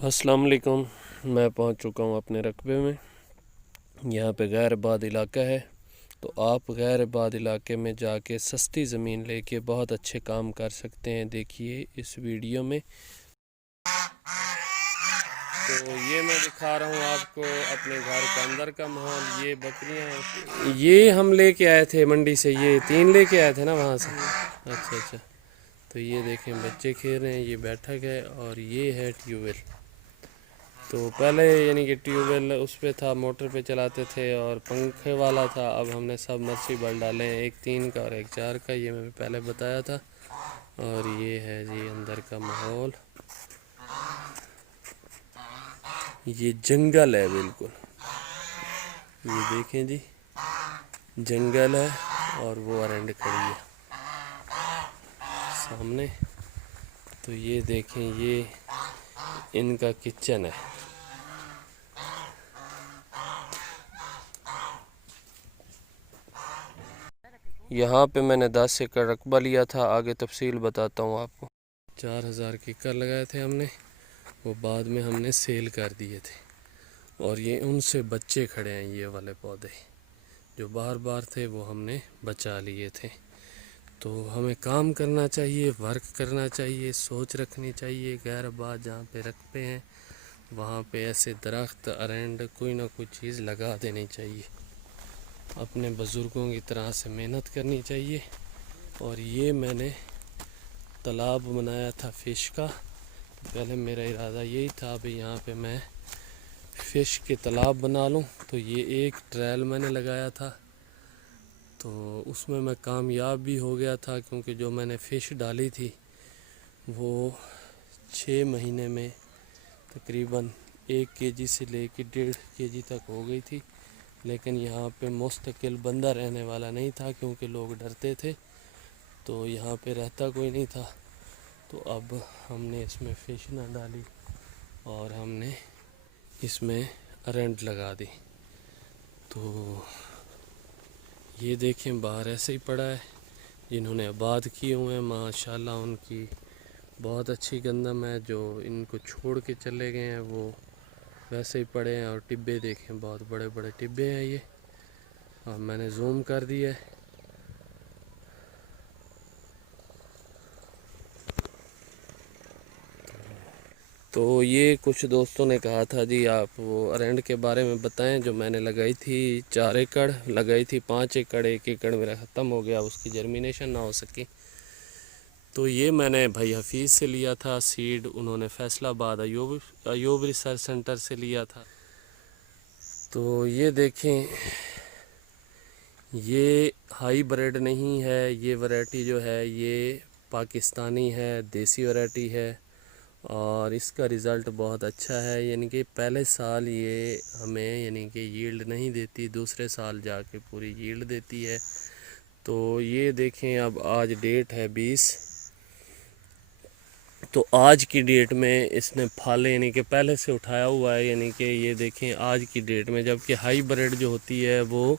अस्सलाम वालेकुम। मैं पहुंच चुका हूं अपने रकबे में। यहाँ पे गैर आबाद इलाका है, तो आप गैर आबाद इलाके में जाके सस्ती ज़मीन लेके बहुत अच्छे काम कर सकते हैं। देखिए इस वीडियो में। तो ये मैं दिखा रहा हूँ आपको अपने घर का अंदर का माहौल। ये बकरियाँ हैं, ये हम लेके आए थे मंडी से। ये 3 लेके आए थे ना वहाँ से। अच्छा। तो ये देखें बच्चे खेल रहे हैं, ये बैठक है और ये है ट्यूबवेल। तो पहले यानी कि ट्यूबवेल उस पे था, मोटर पे चलाते थे और पंखे वाला था। अब हमने सब मर्सीबल डाले हैं, एक 3 का और एक 4 का, ये मैं पहले बताया था। और ये है जी अंदर का माहौल। ये जंगल है बिल्कुल, ये देखें जी जंगल है। और वो अरंड खड़ी है सामने। तो ये देखें ये इनका किचन है। यहाँ पे मैंने 10 एकड़ रकबा लिया था, आगे तफसील बताता हूँ आपको। 4000 के एकड़ लगाए थे हमने, वो बाद में हमने सेल कर दिए थे। और ये उनसे बच्चे खड़े हैं, ये वाले पौधे जो बार थे वो हमने बचा लिए थे। तो हमें काम करना चाहिए, वर्क करना चाहिए, सोच रखनी चाहिए। गैर आबाद जहाँ पे रकबे हैं वहाँ पे ऐसे दरख्त अरंड कोई ना कोई चीज़ लगा देनी चाहिए। अपने बुज़ुर्गों की तरह से मेहनत करनी चाहिए। और ये मैंने तालाब बनाया था फ़िश का। पहले मेरा इरादा यही था अभी यहाँ पे मैं फ़िश के तालाब बना लूँ। तो ये एक ट्रायल मैंने लगाया था, तो उसमें मैं कामयाब भी हो गया था, क्योंकि जो मैंने फ़िश डाली थी वो 6 महीने में तकरीबन 1 केजी से लेकर 1.5 केजी तक हो गई थी। लेकिन यहाँ पे मुस्तकिल बंदा रहने वाला नहीं था, क्योंकि लोग डरते थे, तो यहाँ पे रहता कोई नहीं था। तो अब हमने इसमें फ़िश ना डाली और हमने इसमें अरंड लगा दी। तो ये देखें बाहर ऐसे ही पड़ा है। जिन्होंने आबाद किए हुए हैं माशाल्लाह उनकी बहुत अच्छी गंदम है। जो इनको छोड़ के चले गए हैं वो वैसे ही पड़े हैं। और टिब्बे देखें, बहुत बड़े बड़े टिब्बे हैं ये। और मैंने जूम कर दिया है। तो ये कुछ दोस्तों ने कहा था जी आप वो अरंड के बारे में बताएं, जो मैंने लगाई थी 4 एकड़ लगाई थी। 5 एकड़ 1 एकड़ मेरा ख़त्म हो गया, उसकी जर्मिनेशन ना हो सकी। तो ये मैंने भाई हफीज़ से लिया था सीड, उन्होंने फैसलाबाद अयूब रिसर्च सेंटर से लिया था। तो ये देखें ये हाई ब्रेड नहीं है, ये वैरायटी जो है ये पाकिस्तानी है, देसी वैरायटी है। और इसका रिज़ल्ट बहुत अच्छा है। यानी कि पहले साल ये हमें यानी कि यील्ड नहीं देती, दूसरे साल जाके पूरी यील्ड देती है। तो ये देखें अब आज डेट है 20, तो आज की डेट में इसने फल यानी कि पहले से उठाया हुआ है। यानी कि ये देखें आज की डेट में, जबकि हाई ब्रेड जो होती है वो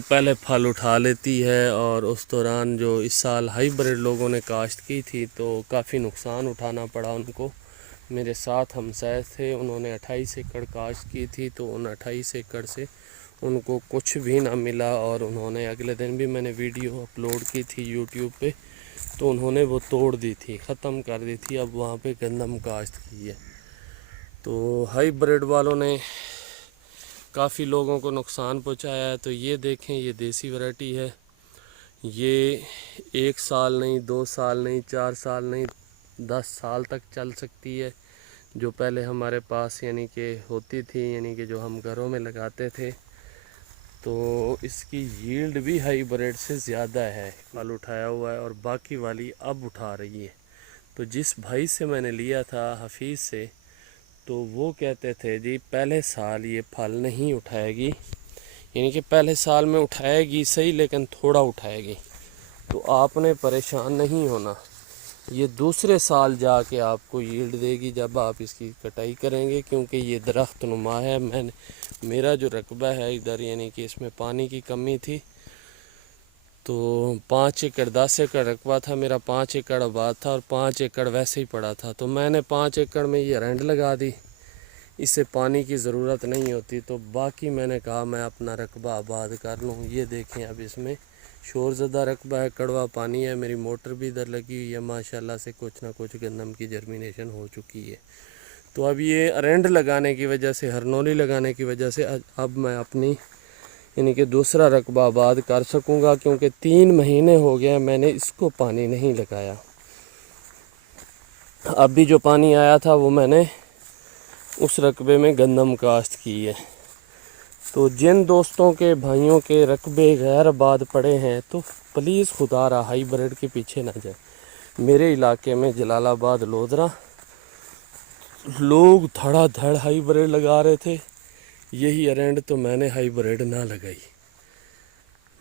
पहले फल उठा लेती है। और उस दौरान जो इस साल हाई ब्रेड लोगों ने काश्त की थी तो काफ़ी नुकसान उठाना पड़ा उनको। मेरे साथ हमसाय थे, उन्होंने 28 एकड़ काश्त की थी, तो उन 28 एकड़ से उनको कुछ भी ना मिला। और उन्होंने अगले दिन भी मैंने वीडियो अपलोड की थी यूट्यूब पे, तो उन्होंने वो तोड़ दी थी, ख़त्म कर दी थी। अब वहाँ पे गंदम काश्त की है। तो हाई ब्रेड वालों ने काफ़ी लोगों को नुकसान पहुंचाया है। तो ये देखें ये देसी वैरायटी है। ये 1 साल नहीं, 2 साल नहीं, 4 साल नहीं, 10 साल तक चल सकती है। जो पहले हमारे पास यानी कि होती थी, यानी कि जो हम घरों में लगाते थे, तो इसकी यील्ड भी हाई ब्रेड से ज़्यादा है। फल उठाया हुआ है और बाकी वाली अब उठा रही है। तो जिस भाई से मैंने लिया था हफीज़ से, तो वो कहते थे जी पहले साल ये फल नहीं उठाएगी, यानी कि पहले साल में उठाएगी सही लेकिन थोड़ा उठाएगी। तो आपने परेशान नहीं होना, ये दूसरे साल जाके आपको यील्ड देगी जब आप इसकी कटाई करेंगे। क्योंकि ये दरख्त नुमा है। मेरा जो रकबा है इधर यानी कि इसमें पानी की कमी थी, تو 5 एकड़ 10 एकड़ रकबा था मेरा, 5 एकड़ आबाद था और 5 एकड़ वैसे ही पड़ा था। तो मैंने 5 एकड़ में ये अरंड लगा दी, इससे पानी की ज़रूरत नहीं होती। तो बाकी मैंने कहा मैं अपना रकबा आबाद कर लूँ। ये देखें अब इसमें शोर ज़दा रकबा है, कड़वा पानी है, मेरी मोटर भी इधर लगी हुई है, माशाल्लाह से कुछ ना कुछ गंदम की जर्मिनेशन हो चुकी है। तो अब ये अरंड लगाने की वजह से, हरनोली लगाने की वजह से अब मैं अपनी यानी कि दूसरा रकबा आबाद कर सकूँगा, क्योंकि 3 महीने हो गए मैंने इसको पानी नहीं लगाया। अभी जो पानी आया था वो मैंने उस रकबे में गंदम काश्त की है। तो जिन दोस्तों के भाइयों के रकबे गैर आबाद पड़े हैं तो प्लीज़ खुदा रहा हाइब्रिड के पीछे ना जाए। मेरे इलाके में जलालाबाद, लोधरा, लोग धड़ाधड़ हाइब्रिड लगा रहे थे। यही अरंड तो मैंने हाइब्रिड ना लगाई।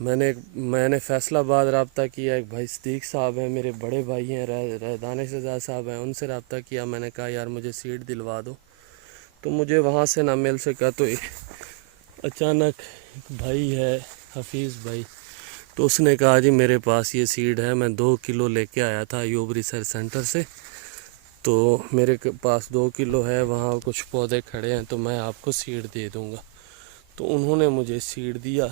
मैंने फैसलाबाद रब्ता किया, एक भाई सदीक साहब हैं, मेरे बड़े भाई हैं, दानिश रज़ा साहब हैं, उनसे रब्ता किया। मैंने कहा यार मुझे सीड दिलवा दो, तो मुझे वहाँ से ना मिल सका। तो अचानक एक भाई है हफीज़ भाई, तो उसने कहा जी मेरे पास ये सीड है। मैं 2 किलो लेके आया था अयूब रिसर्च सेंटर से, तो मेरे पास 2 किलो है, वहाँ कुछ पौधे खड़े हैं, तो मैं आपको सीड दे दूँगा। तो उन्होंने मुझे सीड दिया,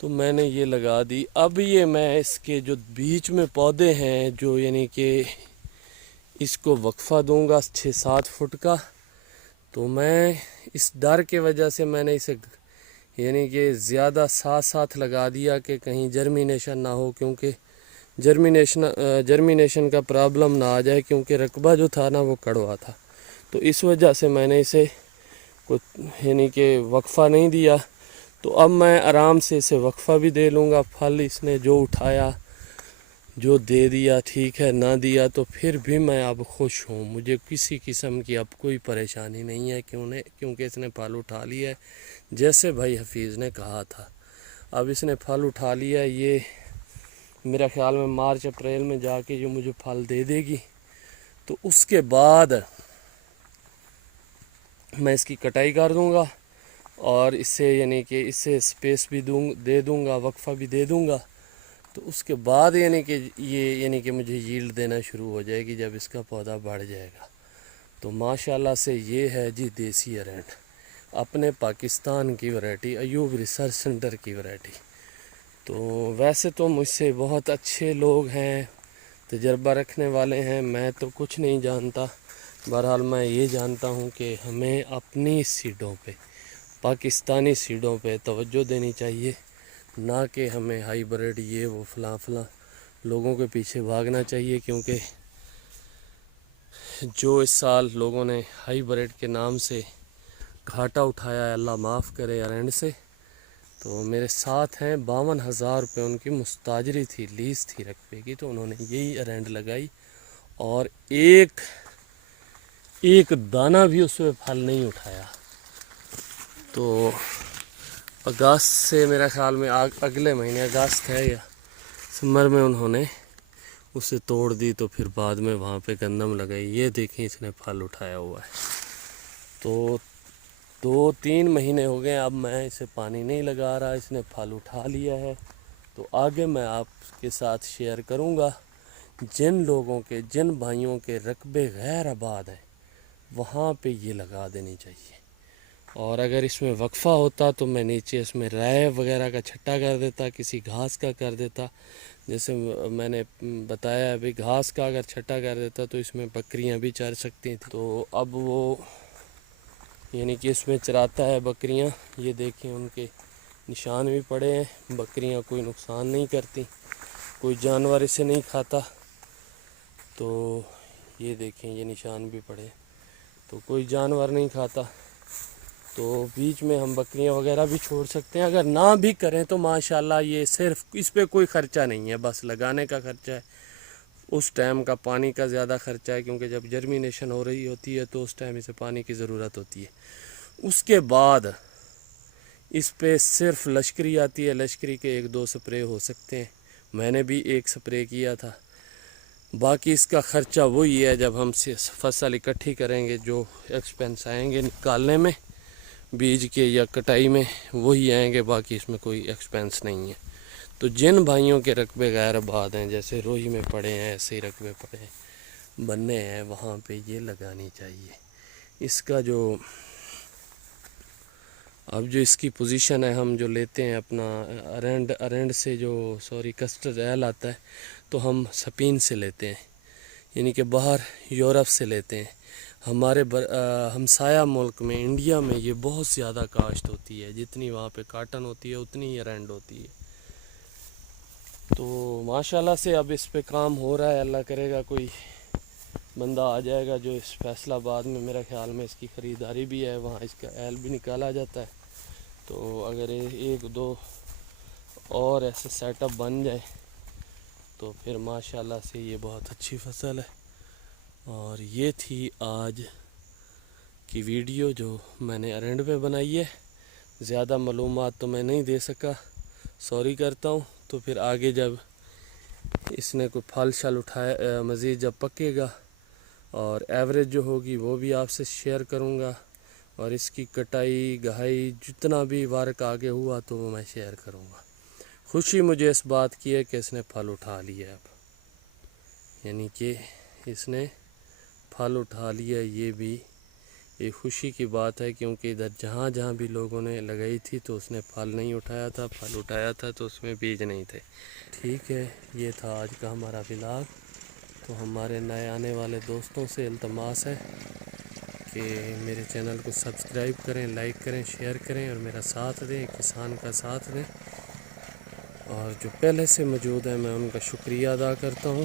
तो मैंने ये लगा दी। अब ये मैं इसके जो बीच में पौधे हैं, जो यानी कि इसको वक्फा दूंगा 6-7 फुट का, तो मैं इस डर के वजह से मैंने इसे यानी कि ज़्यादा साथ लगा दिया कि कहीं जर्मिनेशन ना हो, क्योंकि जर्मिनेशन का प्रॉब्लम ना आ जाए, क्योंकि रकबा जो था ना वो कड़वा था। तो इस वजह से मैंने इसे कुछ यानी कि वक्फा नहीं दिया। तो अब मैं आराम से इसे वक्फा भी दे लूँगा। फल इसने जो उठाया, जो दे दिया ठीक है, ना दिया तो फिर भी मैं अब खुश हूँ। मुझे किसी किस्म की अब कोई परेशानी नहीं है, क्योंकि इसने फल उठा लिया है जैसे भाई हफीज़ ने कहा था। अब इसने फल उठा लिया, ये मेरा ख़्याल में मार्च अप्रैल में जाके जो मुझे फल दे देगी, तो उसके बाद मैं इसकी कटाई कर दूँगा और इससे यानी कि इससे स्पेस भी दे दूँगा, वक्फा भी दे दूँगा। तो उसके बाद यानी कि मुझे यील्ड देना शुरू हो जाएगी जब इसका पौधा बढ़ जाएगा। तो माशाल्लाह से ये है जी देसी अरंड, अपने पाकिस्तान की वैरायटी, अयूब रिसर्च सेंटर की वैरायटी। तो वैसे तो मुझसे बहुत अच्छे लोग हैं, तजर्बा रखने वाले हैं, मैं तो कुछ नहीं जानता। बहरहाल मैं ये जानता हूँ कि हमें अपनी सीडों पे, पाकिस्तानी सीडों पे तवज्जो देनी चाहिए, ना कि हमें हाइब्रिड ये वो फलां लोगों के पीछे भागना चाहिए। क्योंकि जो इस साल लोगों ने हाइब्रिड के नाम से घाटा उठाया है, अल्लाह माफ़ करे अरंड से। तो मेरे साथ हैं, 52,000 रुपये उनकी मुस्ताजरी थी, लीज थी रकबे की, तो उन्होंने यही अरंड लगाई और एक दाना भी उसमें फल नहीं उठाया। तो अगस्त से मेरा ख्याल में अगले महीने अगस्त है या सितंबर में उन्होंने उसे तोड़ दी, तो फिर बाद में वहाँ पे गंदम लगाई। ये देखें इसने फल उठाया हुआ है। तो 2-3 महीने हो गए, अब मैं इसे पानी नहीं लगा रहा, इसने फल उठा लिया है। तो आगे मैं आपके साथ शेयर करूँगा, जिन लोगों के, जिन भाइयों के रकबे गैर आबाद हैं वहाँ पे ये लगा देनी चाहिए। और अगर इसमें वक्फा होता तो मैं नीचे इसमें राय वगैरह का छट्टा कर देता, किसी घास का कर देता। जैसे मैंने बताया अभी, घास का अगर छट्टा कर देता तो इसमें बकरियां भी चर सकती थी। तो अब वो यानी कि इसमें चराता है बकरियां। ये देखें उनके निशान भी पड़े हैं, बकरियां कोई नुकसान नहीं करती, कोई जानवर इसे नहीं खाता। तो ये देखें ये निशान भी पड़े, तो कोई जानवर नहीं खाता। तो बीच में हम बकरियां वगैरह भी छोड़ सकते हैं। अगर ना भी करें तो माशाल्लाह ये सिर्फ, इस पे कोई ख़र्चा नहीं है, बस लगाने का ख़र्चा है, उस टाइम का पानी का ज़्यादा ख़र्चा है, क्योंकि जब जर्मिनेशन हो रही होती है तो उस टाइम इसे पानी की ज़रूरत होती है। उसके बाद इस पे सिर्फ लश्करी आती है, लश्करी के 1-2 स्प्रे हो सकते हैं, मैंने भी 1 स्प्रे किया था। बाकी इसका ख़र्चा वही है, जब हम फसल इकट्ठी करेंगे जो एक्सपेंस आएंगे निकालने में, बीज के या कटाई में, वही आएंगे, बाकी इसमें कोई एक्सपेंस नहीं है। تو جن بھائیوں کے رقبے غیر آباد ہیں، جیسے روہی میں پڑے ہیں، ایسے ہی رقبے پڑے ہیں، بننے ہیں، وہاں پہ یہ لگانی چاہیے۔ اس کا جو اب جو اس کی پوزیشن ہے، ہم جو لیتے ہیں اپنا ارینڈ سے جو کسٹرڈ ایل آتا ہے، تو ہم سپین سے لیتے ہیں، یعنی کہ باہر یورپ سے لیتے ہیں۔ ہمارے ہمسایہ ملک میں انڈیا میں یہ بہت زیادہ کاشت ہوتی ہے، جتنی وہاں پہ کاٹن ہوتی ہے اتنی ہی ارینڈ ہوتی ہے۔ تو ماشاءاللہ سے اب اس پہ کام ہو رہا ہے، اللہ کرے گا کوئی بندہ آ جائے گا جو اس فیصلہ آباد میں، میرا خیال میں اس کی خریداری بھی ہے، وہاں اس کا ایل بھی نکالا جاتا ہے۔ تو اگر ایک دو اور ایسے سیٹ اپ بن جائے تو پھر ماشاءاللہ سے یہ بہت اچھی فصل ہے۔ اور یہ تھی آج کی ویڈیو جو میں نے ارینڈ پہ بنائی ہے۔ زیادہ معلومات تو میں نہیں دے سکا، سوری کرتا ہوں۔ تو پھر آگے جب اس نے کوئی پھل شل اٹھائے، مزید جب پکے گا اور ایوریج جو ہوگی وہ بھی آپ سے شیئر کروں گا، اور اس کی کٹائی گہائی جتنا بھی ورک آگے ہوا تو وہ میں شیئر کروں گا۔ خوشی مجھے اس بات کی ہے کہ اس نے پھل اٹھا لیا اب، یعنی کہ اس نے پھل اٹھا لیا، یہ بھی ایک خوشی کی بات ہے، کیونکہ ادھر جہاں جہاں بھی لوگوں نے لگائی تھی تو اس نے پھل نہیں اٹھایا تھا، پھل اٹھایا تھا تو اس میں بیج نہیں تھے۔ ٹھیک ہے، یہ تھا آج کا ہمارا ولاگ۔ تو ہمارے نئے آنے والے دوستوں سے التماس ہے کہ میرے چینل کو سبسکرائب کریں، لائک کریں، شیئر کریں اور میرا ساتھ دیں، کسان کا ساتھ دیں۔ اور جو پہلے سے موجود ہیں میں ان کا شکریہ ادا کرتا ہوں۔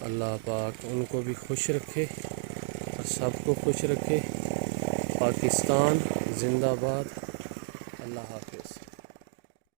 اللہ پاک ان کو بھی خوش رکھے اور سب کو خوش رکھے۔ پاکستان زندہ باد۔ اللہ حافظ۔